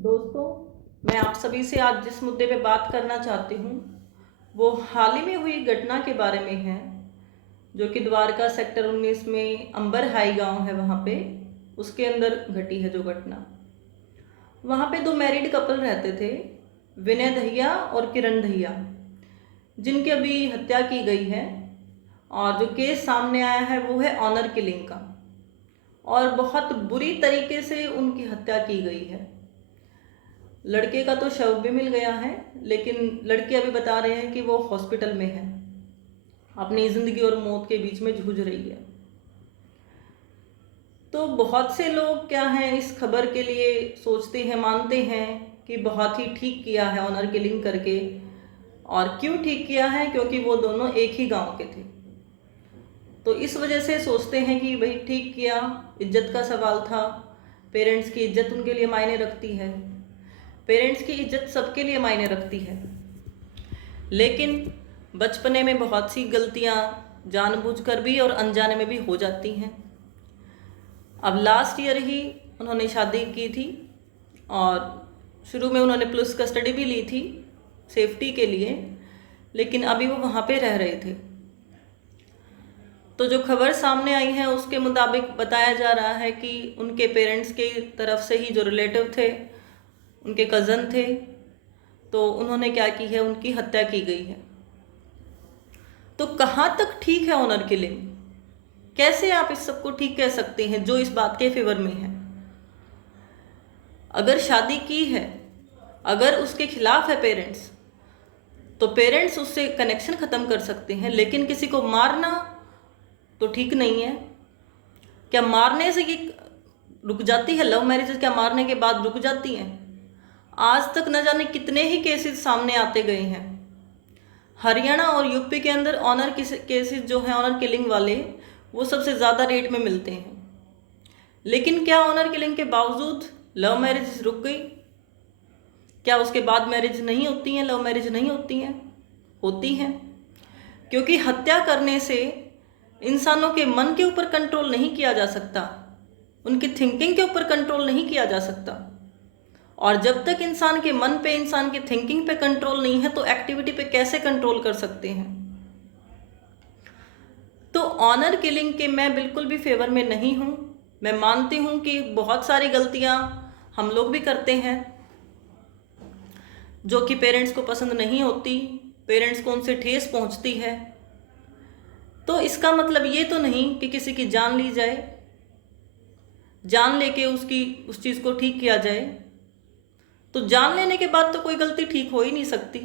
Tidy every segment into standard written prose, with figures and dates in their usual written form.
दोस्तों, मैं आप सभी से आज जिस मुद्दे पे बात करना चाहती हूँ वो हाल ही में हुई घटना के बारे में है, जो कि द्वारका सेक्टर 19 में अंबर हाई गांव है। वहाँ पे उसके अंदर घटी है जो घटना। वहाँ पे दो मैरिड कपल रहते थे, विनय दहिया और किरण दहिया, जिनकी अभी हत्या की गई है। और जो केस सामने आया है वो है ऑनर किलिंग का, और बहुत बुरी तरीके से उनकी हत्या की गई है। लड़के का तो शव भी मिल गया है, लेकिन लड़के अभी बता रहे हैं कि वो हॉस्पिटल में है, अपनी ज़िंदगी और मौत के बीच में जूझ रही है। तो बहुत से लोग क्या हैं, इस खबर के लिए सोचते हैं, मानते हैं कि बहुत ही ठीक किया है ऑनर किलिंग करके। और क्यों ठीक किया है? क्योंकि वो दोनों एक ही गांव के थे, तो इस वजह से सोचते हैं कि भाई ठीक किया, इज्जत का सवाल था। पेरेंट्स की इज्जत उनके लिए मायने रखती है, पेरेंट्स की इज्जत सबके लिए मायने रखती है। लेकिन बचपने में बहुत सी गलतियां जानबूझकर भी और अनजाने में भी हो जाती हैं। अब लास्ट ईयर ही उन्होंने शादी की थी, और शुरू में उन्होंने पुलिस कस्टडी भी ली थी सेफ्टी के लिए, लेकिन अभी वो वहाँ पे रह रहे थे। तो जो खबर सामने आई है उसके मुताबिक बताया जा रहा है कि उनके पेरेंट्स की तरफ से ही जो रिलेटिव थे, उनके कज़न थे, तो उन्होंने क्या की है, उनकी हत्या की गई है। तो कहाँ तक ठीक है ऑनर किलिंग? कैसे आप इस सबको ठीक कह सकते हैं जो इस बात के फेवर में है? अगर शादी की है, अगर उसके खिलाफ है पेरेंट्स, तो पेरेंट्स उससे कनेक्शन ख़त्म कर सकते हैं, लेकिन किसी को मारना तो ठीक नहीं है। क्या मारने से ये रुक जाती है? लव मैरिजेस क्या मारने के बाद रुक जाती हैं? आज तक न जाने कितने ही केसेस सामने आते गए हैं। हरियाणा और यूपी के अंदर ऑनर केसेस जो हैं, ऑनर किलिंग वाले, वो सबसे ज़्यादा रेट में मिलते हैं। लेकिन क्या ऑनर किलिंग के बावजूद लव मैरिज रुक गई? क्या उसके बाद मैरिज नहीं होती हैं, लव मैरिज नहीं होती हैं? होती हैं, क्योंकि हत्या करने से इंसानों के मन के ऊपर कंट्रोल नहीं किया जा सकता, उनकी थिंकिंग के ऊपर कंट्रोल नहीं किया जा सकता। और जब तक इंसान के मन पे, इंसान की थिंकिंग पे कंट्रोल नहीं है, तो एक्टिविटी पे कैसे कंट्रोल कर सकते हैं? तो ऑनर किलिंग के मैं बिल्कुल भी फेवर में नहीं हूँ। मैं मानती हूँ कि बहुत सारी गलतियाँ हम लोग भी करते हैं जो कि पेरेंट्स को पसंद नहीं होती, पेरेंट्स को उनसे ठेस पहुँचती है। तो इसका मतलब ये तो नहीं कि किसी की जान ली जाए, जान लेके उसकी उस चीज़ को ठीक किया जाए। तो जान लेने के बाद तो कोई गलती ठीक हो ही नहीं सकती।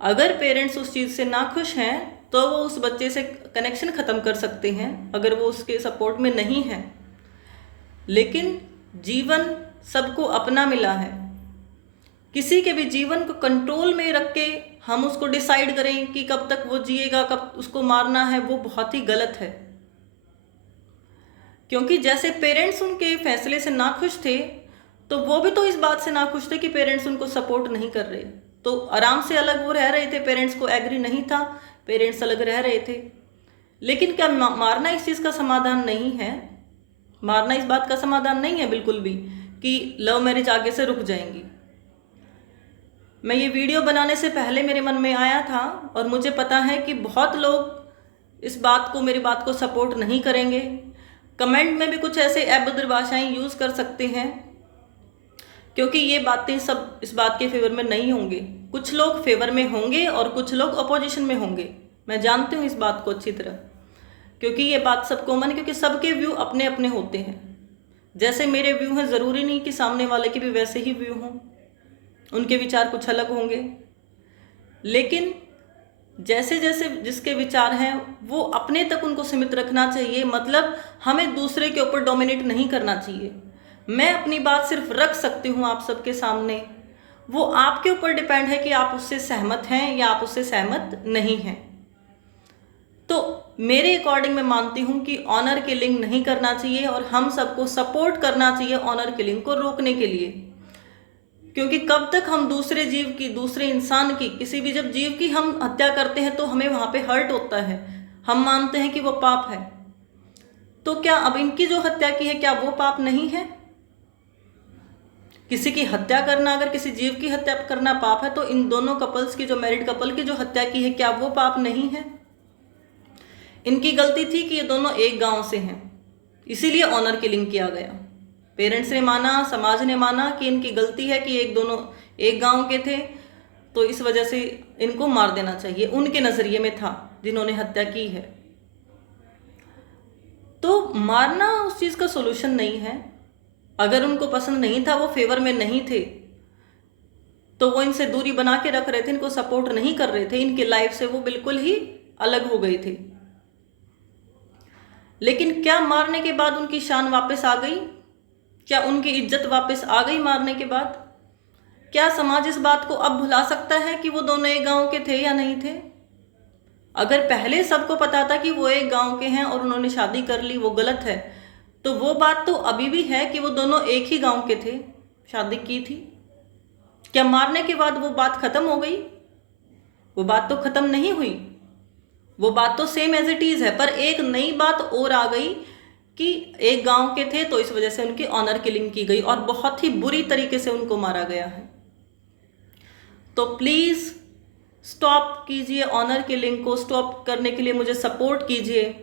अगर पेरेंट्स उस चीज़ से नाखुश हैं तो वो उस बच्चे से कनेक्शन ख़त्म कर सकते हैं, अगर वो उसके सपोर्ट में नहीं है। लेकिन जीवन सबको अपना मिला है, किसी के भी जीवन को कंट्रोल में रख के हम उसको डिसाइड करें कि कब तक वो जिएगा, कब उसको मारना है, वो बहुत ही गलत है। क्योंकि जैसे पेरेंट्स उनके फैसले से नाखुश थे, तो वो भी तो इस बात से नाखुश थे कि पेरेंट्स उनको सपोर्ट नहीं कर रहे। तो आराम से अलग वो रह रहे थे, पेरेंट्स को एग्री नहीं था, पेरेंट्स अलग रह रहे थे। लेकिन क्या मारना इस चीज़ का समाधान नहीं है? मारना इस बात का समाधान नहीं है बिल्कुल भी कि लव मैरिज आगे से रुक जाएंगी। मैं ये वीडियो बनाने से पहले मेरे मन में आया था, और मुझे पता है कि बहुत लोग इस बात को, मेरी बात को सपोर्ट नहीं करेंगे। कमेंट में भी कुछ ऐसे अभद्र भाषाएं यूज़ कर सकते हैं, क्योंकि ये बातें सब इस बात के फेवर में नहीं होंगे। कुछ लोग फेवर में होंगे और कुछ लोग अपोजिशन में होंगे। मैं जानती हूँ इस बात को अच्छी तरह, क्योंकि ये बात सब कॉमन है, क्योंकि सबके व्यू अपने अपने होते हैं। जैसे मेरे व्यू हैं, ज़रूरी नहीं कि सामने वाले के भी वैसे ही व्यू हों, उनके विचार कुछ अलग होंगे। लेकिन जैसे जैसे जिसके विचार हैं वो अपने तक उनको सीमित रखना चाहिए। मतलब हमें दूसरे के ऊपर डोमिनेट नहीं करना चाहिए। मैं अपनी बात सिर्फ रख सकती हूँ आप सबके सामने, वो आपके ऊपर डिपेंड है कि आप उससे सहमत हैं या आप उससे सहमत नहीं हैं। तो मेरे अकॉर्डिंग मैं मानती हूँ कि ऑनर किलिंग नहीं करना चाहिए, और हम सबको सपोर्ट करना चाहिए ऑनर किलिंग को रोकने के लिए। क्योंकि कब तक हम दूसरे जीव की, दूसरे इंसान की, किसी भी जब जीव की हम हत्या करते हैं तो हमें वहाँ पे हर्ट होता है, हम मानते हैं कि वो पाप है। तो क्या अब इनकी जो हत्या की है, क्या वो पाप नहीं है? किसी की हत्या करना, अगर किसी जीव की हत्या करना पाप है, तो इन दोनों कपल्स की, जो मैरिड कपल की जो हत्या की है, क्या वो पाप नहीं है? इनकी गलती थी कि ये दोनों एक गांव से हैं, इसीलिए ऑनर किलिंग किया गया। पेरेंट्स ने माना, समाज ने माना कि इनकी गलती है कि दोनों एक गांव के थे, तो इस वजह से इनको मार देना चाहिए, उनके नजरिए में था जिन्होंने हत्या की है। तो मारना उस चीज का सोल्यूशन नहीं है। अगर उनको पसंद नहीं था, वो फेवर में नहीं थे, तो वो इनसे दूरी बना के रख रहे थे, इनको सपोर्ट नहीं कर रहे थे, इनके लाइफ से वो बिल्कुल ही अलग हो गए थे। लेकिन क्या मारने के बाद उनकी शान वापस आ गई? क्या उनकी इज्जत वापस आ गई मारने के बाद? क्या समाज इस बात को अब भुला सकता है कि वो दोनों एक गांव के थे या नहीं थे? अगर पहले सबको पता था कि वो एक गांव के हैं और उन्होंने शादी कर ली, वो गलत है, तो वो बात तो अभी भी है कि वो दोनों एक ही गांव के थे, शादी की थी। क्या मारने के बाद वो बात खत्म हो गई? वो बात तो खत्म नहीं हुई, वो बात तो सेम एज इट इज है, पर एक नई बात और आ गई कि एक गांव के थे, तो इस वजह से उनकी ऑनर किलिंग की गई और बहुत ही बुरी तरीके से उनको मारा गया है। तो प्लीज स्टॉप कीजिए ऑनर किलिंग को। स्टॉप करने के लिए मुझे सपोर्ट कीजिए,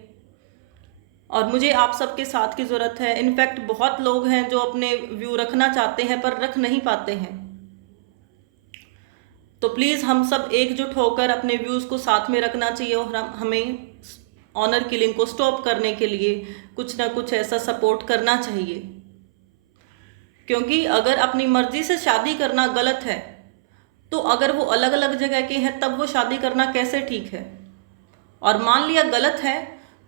और मुझे आप सबके साथ की ज़रूरत है। इनफैक्ट बहुत लोग हैं जो अपने व्यू रखना चाहते हैं पर रख नहीं पाते हैं। तो प्लीज़ हम सब एकजुट होकर अपने व्यूज़ को साथ में रखना चाहिए, और हमें ऑनर किलिंग को स्टॉप करने के लिए कुछ ना कुछ ऐसा सपोर्ट करना चाहिए। क्योंकि अगर अपनी मर्जी से शादी करना गलत है, तो अगर वो अलग अलग जगह के हैं तब वो शादी करना कैसे ठीक है? और मान लिया गलत है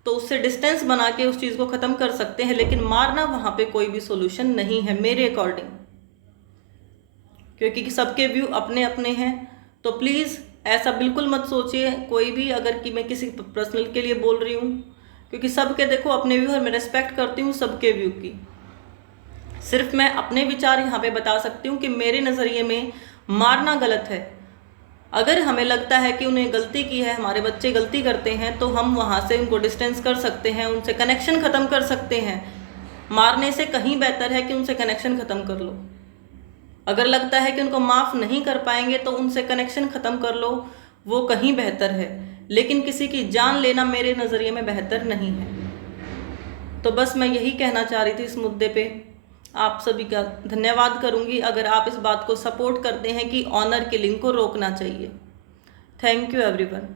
तो उससे डिस्टेंस बना के उस चीज़ को ख़त्म कर सकते हैं, लेकिन मारना वहाँ पे कोई भी सोल्यूशन नहीं है मेरे अकॉर्डिंग। क्योंकि सबके व्यू अपने अपने हैं। तो प्लीज़ ऐसा बिल्कुल मत सोचिए कोई भी, अगर कि मैं किसी पर्सनल के लिए बोल रही हूँ, क्योंकि सबके देखो अपने व्यू, और मैं रिस्पेक्ट करती हूँ सबके व्यू की। सिर्फ मैं अपने विचार यहाँ पे बता सकती हूँ कि मेरे नज़रिए में मारना गलत है। अगर हमें लगता है कि उन्हें गलती की है, हमारे बच्चे गलती करते हैं, तो हम वहाँ से उनको डिस्टेंस कर सकते हैं, उनसे कनेक्शन ख़त्म कर सकते हैं। मारने से कहीं बेहतर है कि उनसे कनेक्शन ख़त्म कर लो। अगर लगता है कि उनको माफ़ नहीं कर पाएंगे तो उनसे कनेक्शन ख़त्म कर लो, वो कहीं बेहतर है। लेकिन किसी की जान लेना मेरे नज़रिए में बेहतर नहीं है। तो बस मैं यही कहना चाह रही थी इस मुद्दे पे। आप सभी का धन्यवाद करूंगी अगर आप इस बात को सपोर्ट करते हैं कि ऑनर किलिंग को रोकना चाहिए। Thank you everyone.